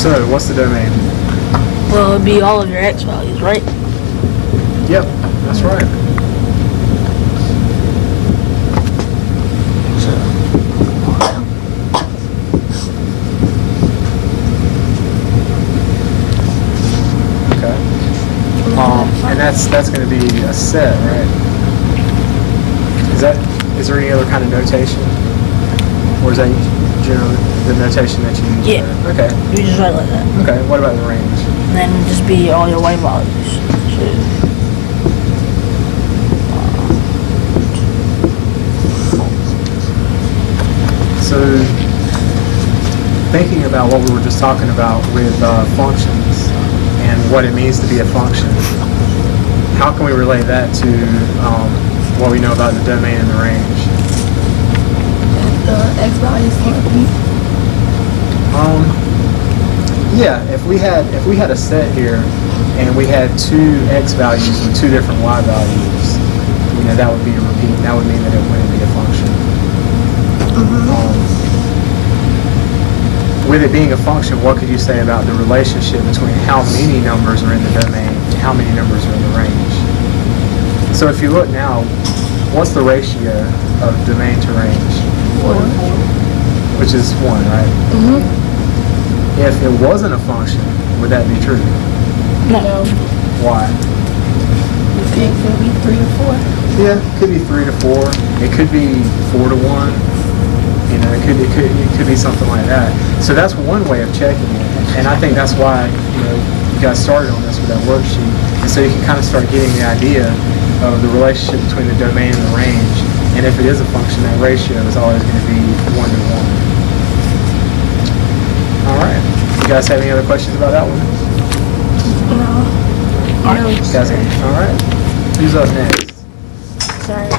So, what's the domain? Well, it'd be all of your x values, right? Yep, that's right. Okay. And that's going to be a set, right? Is there any other kind of notation, or is that generally the notation that you use? Yeah. There? Okay. You just write like that. Okay. What about the range? And then it'd just be all your y values. So, thinking about what we were just talking about with functions and what it means to be a function, how can we relate that to what we know about the domain and the range? The x values can't be. Yeah, if we had a set here and we had two x values and two different y values, that would be a repeat. That would mean that it wouldn't be a function. With it being a function, what could you say about the relationship between how many numbers are in the domain and how many numbers are in the range? So if you look now, what's the ratio of domain to range? 4. Which is 1, right? Mm-hmm. If it wasn't a function, would that be true? No. Why? It could be 3 to 4. Yeah, it could be 3 to 4. It could be 4 to 1. It could be something like that. So that's one way of checking it, and I think that's why you got started on this with that worksheet, and so you can kind of start getting the idea of the relationship between the domain and the range. And if it is a function, that ratio is always going to be 1 to 1. All right. You guys have any other questions about that one? No. All right. All right. Who's up next? Sorry.